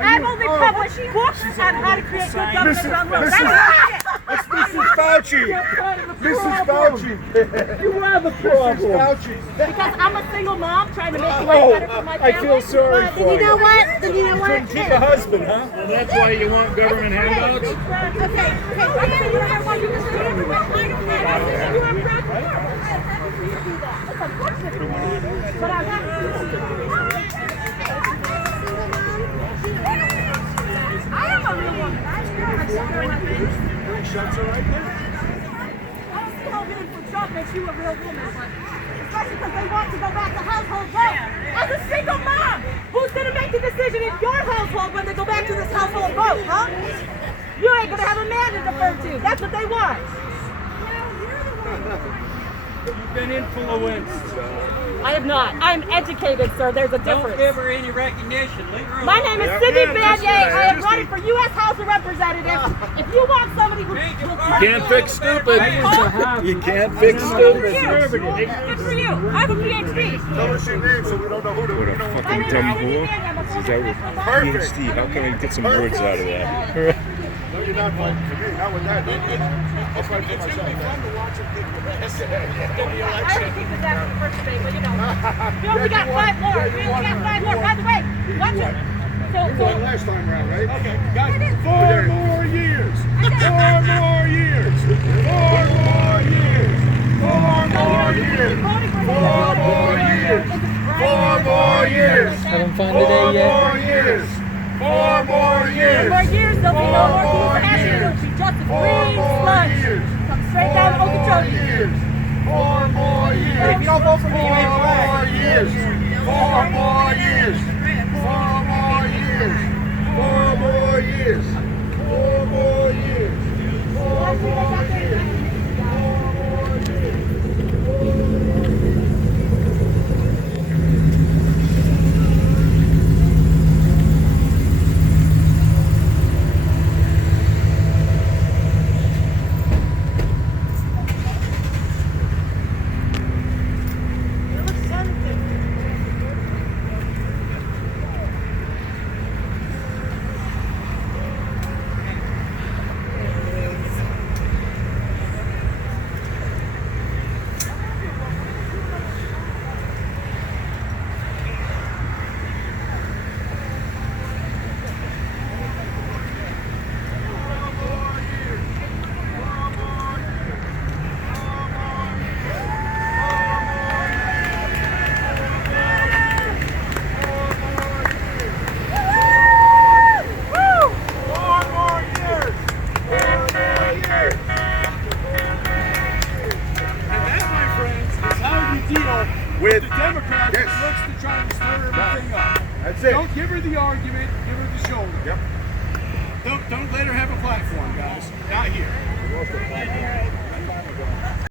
I've only published books on how to create good government around the world. That's Mrs. Fauci. Mrs. Fauci. You have a problem. Mrs. Fauci. Because I'm a single mom trying to make life better for my family. I feel sorry for you. You know what? Then you know what? Couldn't keep a husband, huh? And that's why you want government handouts? Okay. You have one. You can see everyone. I don't have anything. You have proud It's unfortunate. But I have to. I am a real woman. Shots are right there. I don't see how being for Trump makes you a real woman, but especially because they want to go back to household vote. As a single mom, who's going to make the decision in your household when they go back to this household vote, huh? You ain't going to have a man to defer to. That's what they want. You've been influenced. I have not. I'm educated, sir. There's a difference. Don't give her any recognition. Leave her alone. My name is Cindy Banyai. I am running for U.S. House of Representatives. If you want somebody who You Can't fix stupid. You can't fix stupid. Good for you. I have a PhD. Tell us your name so we don't know who to. What a fucking dumb fool. Is that with PhD? How can I get some words out of that? No, you're not fighting for me. Not with that. I'll fight for myself. It's going to be fun to watch him kick the ass in the I already kicked his ass in the first debate, but you know. We only got you 5 more. won. We only got 5 more. By the way, watch it. You won last time around, right? Okay, guys, 4 more years. 4 more years. 4 more years. 4 more years. 4 more years. 4 more years. Haven't found a day yet. 4 more years. 4 more years. 4 more years, there'll be no more people asking. It'll be just a green sludge. Come straight down to Okeechobee. 4 more years. If you don't vote for me, you ain't 4 more years. 4 more years. 4 more years. 4 more years. 4 more years. 4 more years. With the Democrats yes. looks to try to stir everything up. That's it. Don't give her the argument, give her the shoulder. Yep. Don't let her have a platform, guys. Not here.